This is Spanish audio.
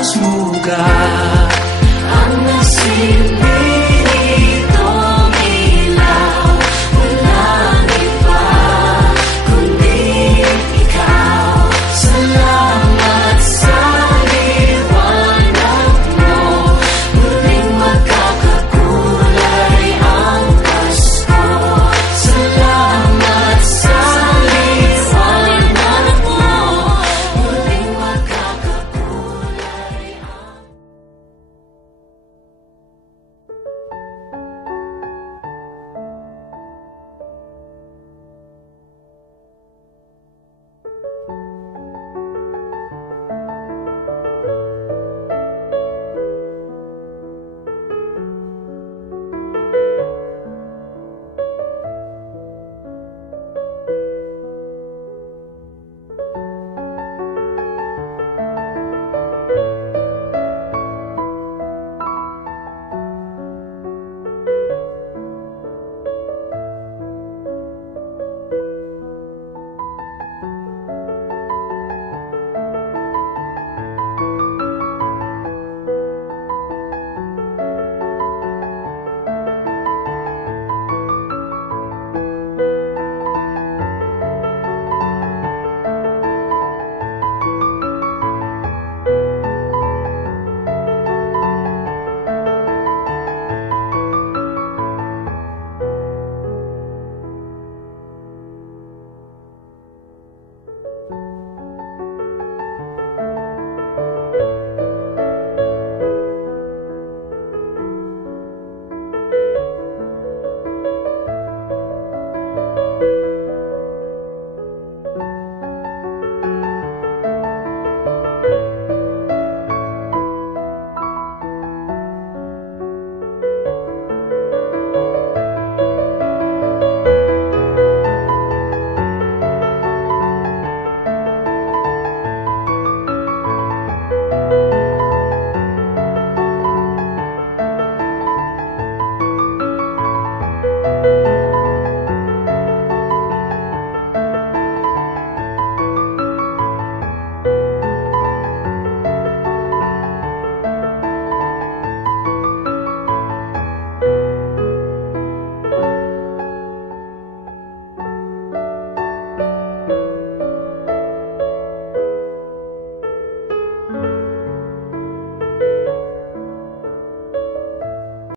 es lugar.